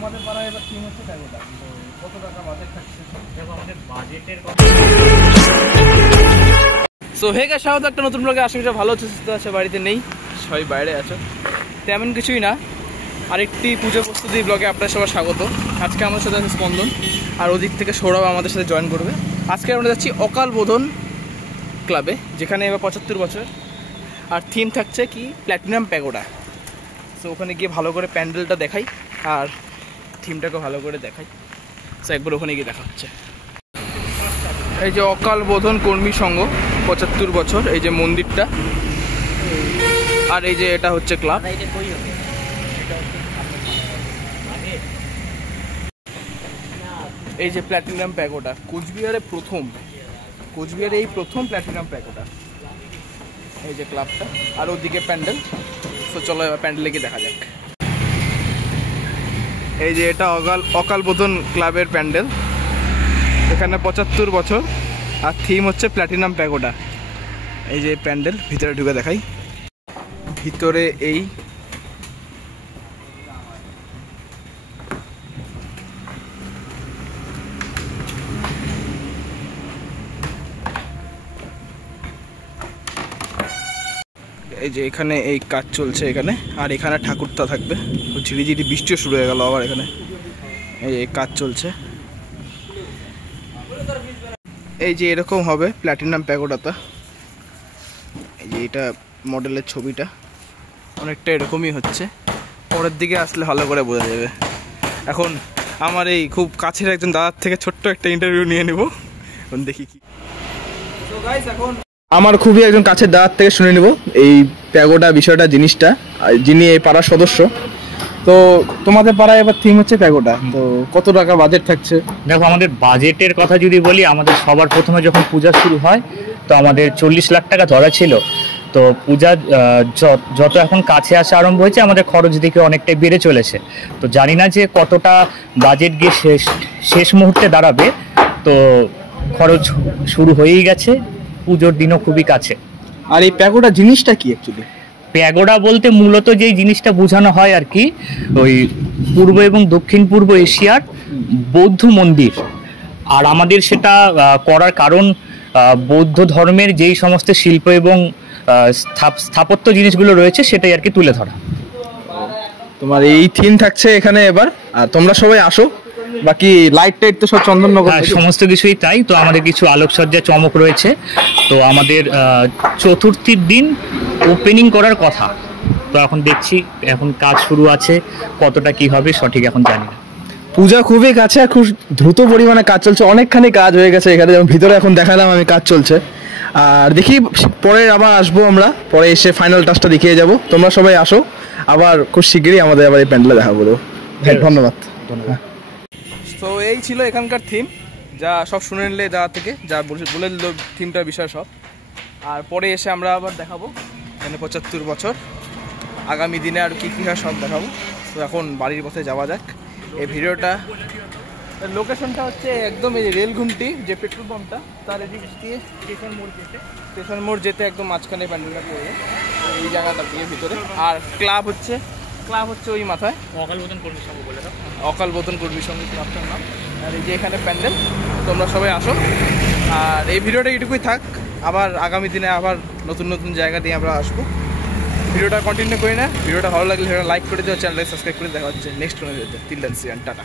তোমাদের পাড়ায় এবার থিম হচ্ছে প্যাগোডা, তো কত টাকা বাজেট থাকছে? দেখো আমাদের বাজেটের কথা। সো হে গাইস, স্বাগত একটা নতুন ব্লগে। আশা করি ভালো আছে, সুস্থ আছে, বাড়িতে নেই, সবাই বাইরে আছো, তেমন কিছুই না। আরেকটি পুজো প্রস্তুতি ব্লগে আপনার সবার স্বাগত। আজকে আমাদের সাথে আছে স্পন্দন, আর ওদিক থেকে সৌরভ আমাদের সাথে জয়েন করবে। আজকে আমরা যাচ্ছি অকাল বোধন ক্লাবে, যেখানে এবার 75 বছর, আর থিম থাকছে কি প্ল্যাটিনাম প্যাগোডা। সো ওখানে গিয়ে ভালো করে প্যান্ডেলটা দেখাই আর থিমটাকে ভালো করে দেখাই। সো একবার ওখানে গিয়ে দেখা হচ্ছে। এই যে অকাল বোধন কর্মী সংঘ 75 বছর, এই যে মন্দিরটা, আর এই যে এটা হচ্ছে ক্লাব। এই যে প্ল্যাটিনাম প্যাগোডা, কোচবিহারে এই প্রথম প্ল্যাটিনাম প্যাগোডা। এই যে ক্লাবটা, আর ওদিকে প্যান্ডেল। তো চলো এবার প্যান্ডেলে গিয়ে দেখা যাক। এই যে এটা অকাল বোধন ক্লাবের প্যান্ডেল, এখানে 75 বছর, আর থিম হচ্ছে প্ল্যাটিনাম প্যাগোডা। এই যে প্যান্ডেল, ভিতরে ঢুকে দেখাই। ভিতরে এই যে এখানে এই কাজ চলছে এখানে, আর এখানে ঠাকুরটা থাকবে। ঝিরিঝিরি বৃষ্টিও শুরু হয়ে গেল আবার। এখানে এই কাজ চলছে। এই যে এরকম হবে প্ল্যাটিনাম প্যাগোডাটা। এই যে এটা মডেলের ছবিটা অনেকটা এরকমই হচ্ছে। পরের দিকে আসলে ভালো করে বোঝা যাবে। এখন আমার এই খুব কাছের একজন দাদার থেকে ছোট্ট একটা ইন্টারভিউ নিয়ে নেব, এখন দেখি কি। তো গাইস, এখন আমার খুবই একজন কাছের দাদার থেকে শুনে নেব এই প্যাগোডা বিষয়টা, জিনিসটা, যিনি এই পাড়ার সদস্য। তো তোমাদের পাড়ায় এবার থিম হচ্ছে প্যাগোডা, তো কত টাকা বাজেট থাকছে? দেখো, আমাদের বাজেটের কথা যদি বলি, আমাদের সবার প্রথমে যখন পূজা শুরু হয় তো আমাদের 40 লাখ টাকা ধরা ছিল। তো পূজা যত এখন কাছে আসা আরম্ভ হয়েছে, আমাদের খরচ দিকে অনেকটাই বেড়ে চলেছে। তো জানি না যে কতটা বাজেট গিয়ে শেষ মুহূর্তে দাঁড়াবে। তো খরচ শুরু হয়েই গেছে, পুজোর দিনও খুবই কাছে। আর এই প্যাগোডা জিনিসটা কি অ্যাকচুয়ালি? প্যাগোডা বলতে মূলত যেই জিনিসটা বোঝানো হয় আর কি, ওই পূর্ব এবং দক্ষিণ পূর্ব এশিয়ার বৌদ্ধ মন্দির। আর আমাদের সেটা করার কারণ বৌদ্ধ ধর্মের যেই সমস্ত শিল্প এবং স্থাপত্য জিনিসগুলো রয়েছে সেটাই আর কি তুলে ধরা। তোমার এই থিম থাকছে এখানে এবার, আর তোমরা সবাই আসো। বাকি লাইট টাইট তো সব চন্দননগর, সমস্ত কিছুই তাই। তো আমাদের কিছু আলোকসজ্জা চমক রয়েছে। তো আমাদের চতুর্থীর দিন ওপেনিং করার কথা। তো এখন দেখছি, এখন কাজ শুরু আছে, কতটা কি হবে সঠিক এখন জানি না। পূজা খুবই কাছে, আর খুব দ্রুত পরিমাণে কাজ চলছে, অনেকখানি কাজ হয়ে গেছে এখানে। যেমন ভিতরে এখন দেখালাম আমি, কাজ চলছে। আর দেখি পরে আবার আসবো আমরা, পরে এসে ফাইনাল টাচটা দেখিয়ে যাব। তোমরা সবাই আসো, আবার খুব শীঘ্রই আমাদের আবার এই প্যান্ডেলে দেখা করবো। ধন্যবাদ। তো এই ছিল এখানকার থিম, যা সব শুনে নিলে যা থেকে যা বলে দিল থিমটার বিষয় সব। আর পরে এসে আমরা আবার দেখাবো এখানে 75 বছর, আগামী দিনে আর কী কী হয় সব দেখাবো। তো এখন বাড়ির পথে যাওয়া যাক। এই ভিডিওটা লোকেশনটা হচ্ছে একদম এই রেলঘুমটি যে পেট্রোল পাম্পটা, তার এদিক দিয়ে স্টেশন মোড় যেতে একদম মাঝখানে প্যান্ডেলটা পড়বে, এই জায়গাটা দিয়ে ভিতরে। আর ক্লাব হচ্ছে ওই মাথায়, অকাল বোধন কর্মী সংঘ বলে দাও, অকাল বোধন কর্মী সংঘ ক্লাবটার নাম। আর এই যে এখানে প্যান্ডেল, তোমরা সবাই আসো। আর এই ভিডিওটা এইটুকুই থাক, আবার আগামী দিনে আবার নতুন নতুন জায়গা দিয়ে আমরা আসবো। ভিডিওটা কন্টিনিউ করি না, ভিডিওটা ভালো লাগলে লাইক করে দিও, চ্যানেলটাকে সাবস্ক্রাইব করে দেখা হচ্ছে নেক্সট কোনো ভিডিওতে। Till then, see and tata.